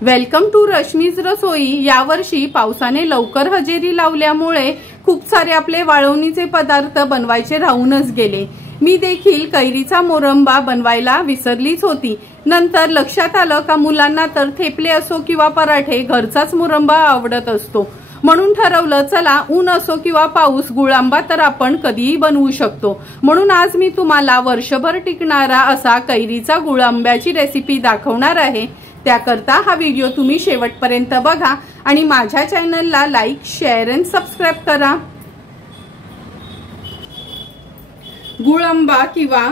Welcome to Rashmi's रसोई। यावर्षी पावसाने लवकर हजेरी लावल्यामुळे खूप सारे आपले वाळवणीचे पदार्थ बनवायचे राहूनच गेले। मी देखील कैरीचा मोरंबा बनवायला विसरलीच होती। नंतर लक्षात आलं का मुलांना तर थेपले असो किंवा पराठे घरचाच मोरंबा आवडत असतो, म्हणून ठरवलं चला ऊन असो किंवा पाऊस गुळांबा तर आपण कधीही बनवू शकतो। म्हणून आज मी तुम्हाला वर्षभर टिकणारा असा कैरीचा गुळांब्याची रेसिपी दाखवणार आहे। त्याकरता हा व्हिडिओ तुम्ही शेवटपर्यंत बघा आणि माझ्या चॅनलला लाईक, शेअर आणि सबस्क्राइब करा। गुळांबा किंवा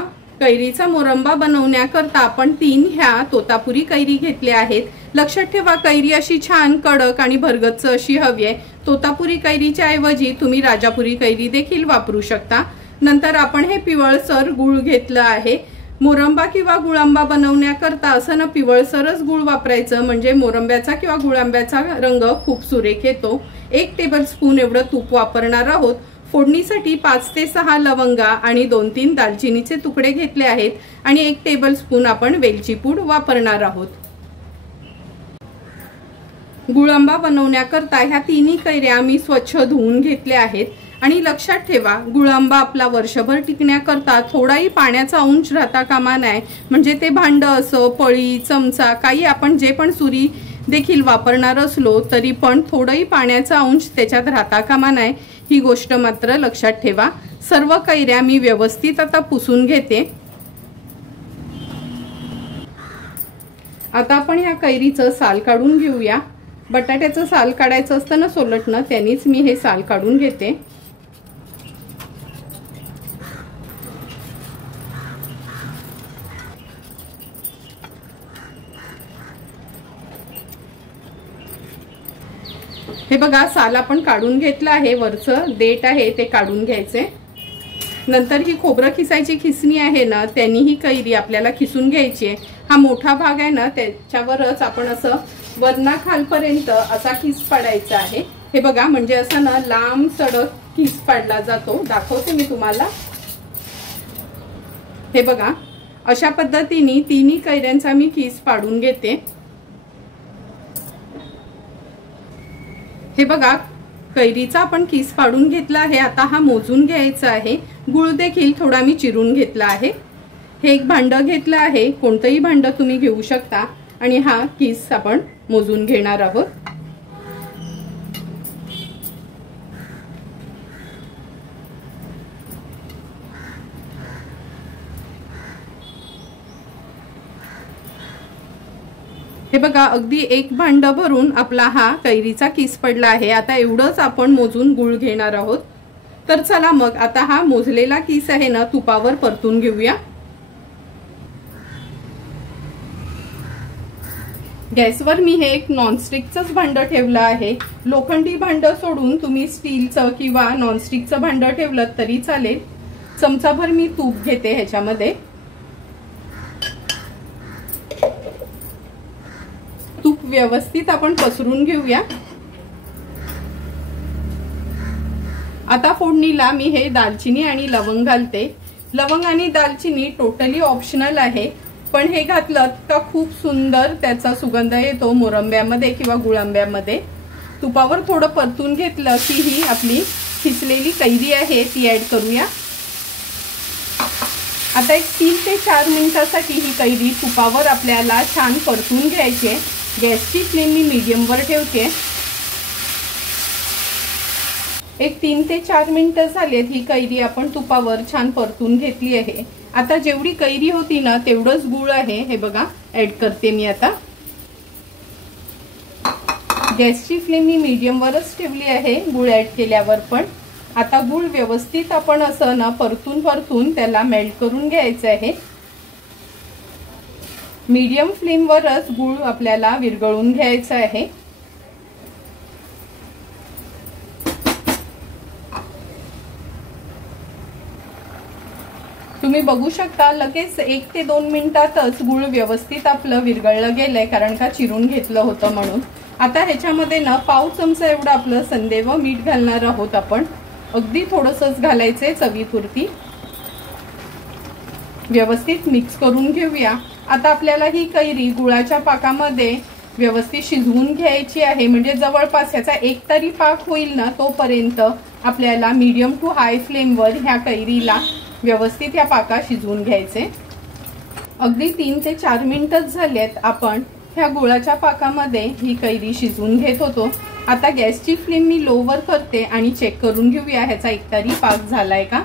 कैरीचा मोरंबा बनवण्याकरता आपण 3 ह्या तोतापुरी कैरी घेतल्या आहेत। लक्षात ठेवा कैरी अशी छान कडक आणि भरगच्च अशी हवी आहे। तोतापुरी कैरीच्या ऐवजी तुम्ही राजापुरी कैरी देखील वापरू शकता। नंतर आपण हे पिवळसर गुळ घेतलं आहे। मोरंबा किंवा गुळांबा बनवण्याकरता असं ना पिवळसरच गुळ वापरायचं, म्हणजे मोरंब्याचा किंवा गुळांब्याचा रंग खूप सुरेख येतो। 1 टेबलस्पून एवढं तूप वापरणार आहोत। फोडणीसाठी 5 ते 6 लवंगा आणि 2-3 दालचिनीचे तुकडे घेतले आहेत आणि 1 टेबलस्पून आपण वेलची पूड वापरणार आहोत। गुळांबा बनवण्याकरता ह्या 3 कैऱ्या मी स्वच्छ धुवून घेतल्या आहेत। आणि लक्षात ठेवा गुळांबा आपला वर्षभर टिकण्याकरता थोडाही पाण्याचा अंश राहता कामा नये, म्हणजे ते भांड असो, पळी, चमचा, काही आपण जे पण सुरी देखील वापरणार असलो तरी पण थोडाही पाण्याचा अंश त्याच्यात राहता कामा नये, ही गोष्ट मात्र लक्षात ठेवा। सर्व कैऱ्या मी व्यवस्थित आता पुसून घेते। आता आपण ह्या कैरीचं साल काढून घेऊया। बटाट्याचं साल काढायचं असतं ना सोलटनं, त्यांनीच मी हे साल काढून घेते। हे बघा साल आपण काढून घेतलं आहे, वरचं देठ आहे ते काढून घ्यायचे। नंतर ही खोबरं खिसायची खिसणी आहे ना, त्यांनी ही कैरी आपल्याला खिसून घ्यायची आहे। हा मोठा भाग आहे ना त्याच्यावरच आपण असं वरना खालपर्यंत असा खिस पाडायचा आहे। हे बघा म्हणजे असा ना लांब सडक खिस पाडला जातो। दाखवते मी तुम्हाला। हे बघा अशा पद्धतीने 3 कैऱ्यांचा मी खिस पाडून घेते। हे बघा कैरीचा आपण खिस पाडून घेतला आहे। आता हा मोजून घ्यायचा आहे। गुळ देखील थोडा मी चिरून घेतला आहे। हे एक भांड घेतलं आहे, कोणतंही भांड तुम्ही घेऊ शकता आणि हा खिस आपण मोजून घेणार आहोत। हे बघा अगदी 1 भांड भरून आपला हा कैरीचा किस पडला आहे। आता एवढंच आपण मोजून गुळ घेणार आहोत। तर चला मग आता हा मोजलेला किस आहे ना तुपावर परतून घेऊया। गॅसवर मी हे एक नॉनस्टिकचंच भांड ठेवलं आहे। लोखंडी भांड सोडून तुम्ही स्टीलचं किंवा नॉनस्टिकचं भांड ठेवलं तरी चालेल। चमचाभर मी तूप घेते ह्याच्यामध्ये। तूप व्यवस्थित आपण पसरून घेऊया। आता फोडणीला मी हे दालचिनी आणि लवंग घालते। लवंग आणि दालचिनी टोटली ऑप्शनल आहे, पण हे घातलं का खूप सुंदर त्याचा सुगंध येतो मोरंब्यामध्ये किंवा गुळांब्यामध्ये। तुपावर थोडं परतून घेतलं की ही आपली खिसलेली कैरी आहे ती ऍड करूया। आता एक 3 ते 4 मिनिटांसाठी ही कैरी तुपावर आपल्याला छान परतून घ्यायची आहे। गॅसची फ्लेम मी मीडियमवर ठेवते। एक 3 ते 4 मिनिटं झालेत, ही कैरी आपण तुपावर छान परतून घेतली आहे। आता जेवढी कैरी होती ना तेवढंच गुळ आहे, हे बघा ऍड करते मी आता। गॅसची फ्लेम मी मीडियमवरच ठेवली आहे गुळ ऍड केल्यावर पण। आता गुळ व्यवस्थित आपण असं ना परतून त्याला मेल्ट करून घ्यायचं आहे। मीडियम फ्लेमवरच गुळ आपल्याला विरघळून घ्यायचा आहे। तुम्ही बघू शकता लगेच 1 ते 2 मिनिटातच गुळ व्यवस्थित आपलं विरघळलं गेलंय, कारण का चिरून घेतलं होतं म्हणून। आता ह्याच्यामध्ये ना पाव चमचा एवढं आपलं संदेव मीठ घालणार आहोत आपण। अगदी थोडंसंच घालायचंय चवीपुरती। व्यवस्थित मिक्स करून घेऊया। आता आपल्याला ही कैरी गुळाच्या पाकामध्ये व्यवस्थित शिजवून घ्यायची आहे, म्हणजे जवळपास याचा एक तरी पाक होईल ना तोपर्यंत आपल्याला मीडियम टू हाय फ्लेमवर ह्या कैरीला व्यवस्थित ह्या पाका शिजवून घ्यायचे। अगदी 3 ते 4 मिनिटच झालेत आपण ह्या गुळाच्या पाकामध्ये ही कैरी शिजवून घेत होतो। आता गॅसची फ्लेम मी लोवर करते आणि चेक करून घेऊया ह्याचा एकतरी पाक झालाय का।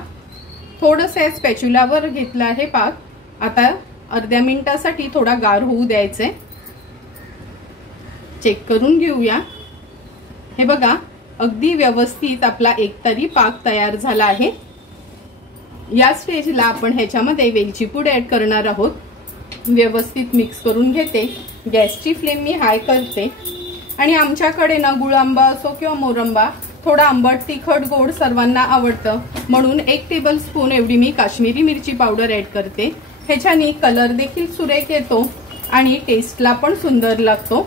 थोडंसं स्पॅच्युलावर घेतला आहे पाक। आता अर्ध्या मिनिटासाठी थोडा गार होऊ द्यायचे। चेक करून घेऊया। हे बघा अगदी व्यवस्थित आपला एकतरी पाक तयार झाला आहे। या स्टेजला आपण ह्याच्यामध्ये वेलची पूड ऍड करणार आहोत। व्यवस्थित मिक्स करून घेते। गॅसची फ्लेम मी हाय करते आणि आमच्याकडे ना गुळ आंबा असो किंवा मोरंबा थोडा आंबट तिखट गोड सर्वांना आवडतं, म्हणून 1 टेबलस्पून एवढी मी काश्मीरी मिरची पावडर ऍड करते। ह्याच्याने कलर देखील सुरेख येतो आणि टेस्टला पण सुंदर लागतो।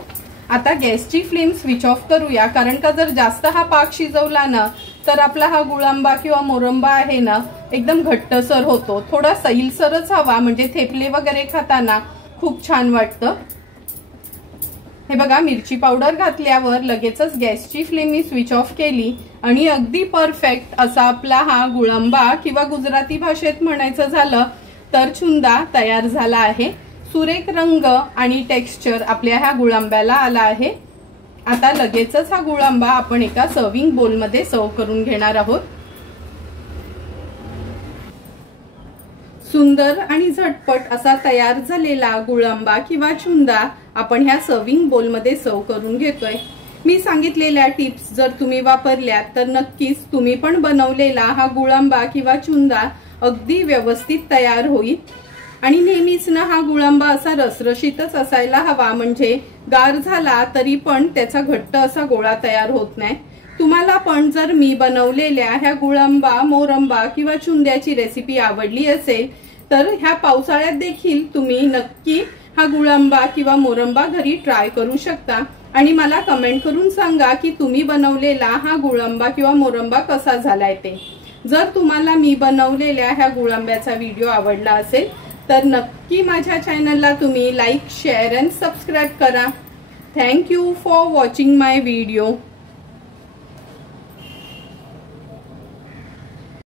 आता गॅसची फ्लेम स्विच ऑफ करूया, कारण का जर जास्त हा पाक शिजवला ना तर आपला हा गुळ आंबा किंवा मोरंबा आहे ना एकदम घट्टसर होतो। थोडा सैलसरच हवा, म्हणजे थेपले वगैरे खाताना खूप छान वाटतं। हे बघा मिरची पावडर घातल्यावर लगेचच गॅसची फ्लेम मी स्विच ऑफ केली आणि अगदी परफेक्ट असा आपला हा गुळ आंबा किंवा गुजराती भाषेत म्हणायचं झालं तर चुंदा तयार झाला आहे। सुरेख रंग आणि टेक्स्चर आपल्या ह्या गुळ आंब्याला आला आहे। आता लगेचच हा गुळ आंबा आपण एका सर्विंग बोल मध्ये सर्व करून घेणार आहोत। सुंदर आणि झटपट असा तयार झालेला गुळ आंबा किंवा चुंदा आपण ह्या सर्विंग बोल मध्ये सर्व करून घेतोय। मी सांगितलेल्या टिप्स जर तुम्ही वापरल्या तर नक्कीच तुम्ही पण बनवलेला हा गुळ आंबा किंवा चुंदा अगदी व्यवस्थित तयार होईल। आणि नेहमीच ना हा गुळ आंबा असा रसरशीतच असायला हवा, म्हणजे गार झाला तरी पण त्याचा घट्ट असा गोळा तयार होत नाही। तुम्हाला पण जर मी बनवलेल्या ह्या गुळ आंबा मोरंबा किंवा चुंद्याची रेसिपी आवडली असेल तर ह्या पावसाळ्यात देखील तुम्ही नक्की हा गुळ आंबा किंवा मोरंबा घरी ट्राय करू शकता आणि मला कमेंट करून सांगा की तुम्ही बनवलेला हा गुळ आंबा किंवा मोरंबा कसा झालाय ते। जर तुम्हाला मी बनवलेल्या ह्या गुळ आंब्याचा व्हिडिओ आवडला असेल तर नक्की माझ्या चॅनलला तुम्ही लाईक शेअर अँड सबस्क्राईब करा। Thank you for watching my video.